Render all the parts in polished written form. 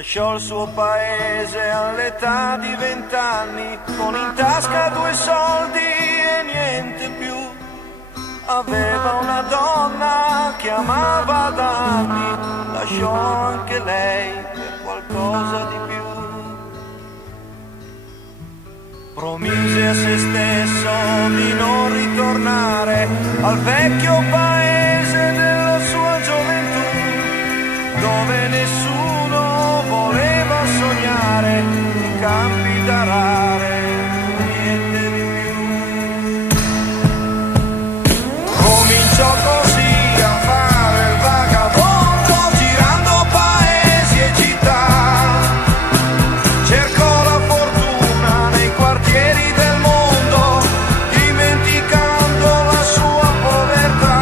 Lasciò il suo paese all'età di 20 anni, con in tasca 2 soldi e niente più. Aveva una donna che amava da anni, lasciò anche lei per qualcosa di più. Promise a se stesso di non ritornare al vecchio paese della sua gioventù, dove nessuno voleva sognare in campi d'arare, niente di più. Cominciò così a fare il vagabondo, girando paesi e città. Cercò la fortuna nei quartieri del mondo, dimenticando la sua povertà.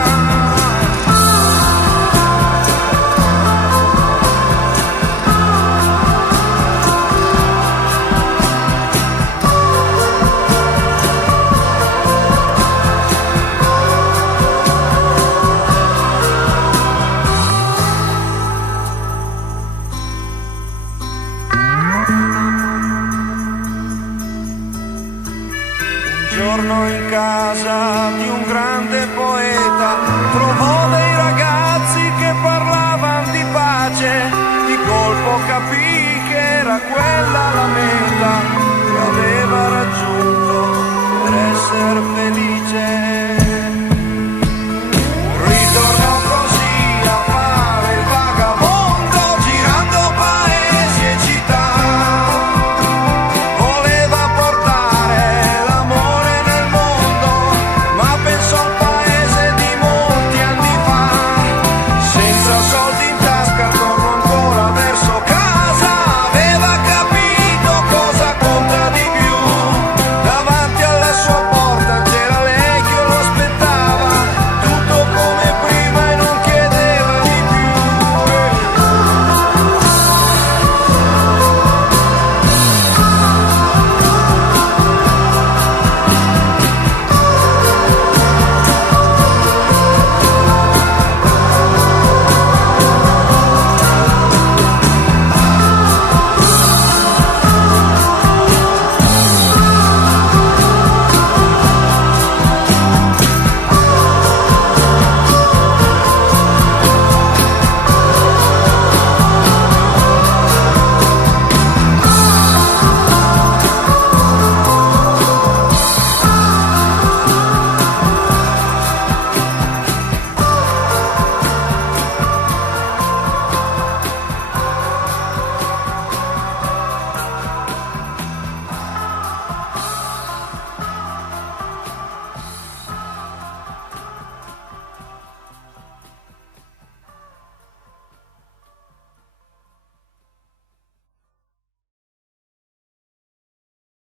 Un giorno in casa di un grande poeta trovò dei ragazzi che parlavano di pace. Di colpo capì che era quella la meta che aveva raggiunto.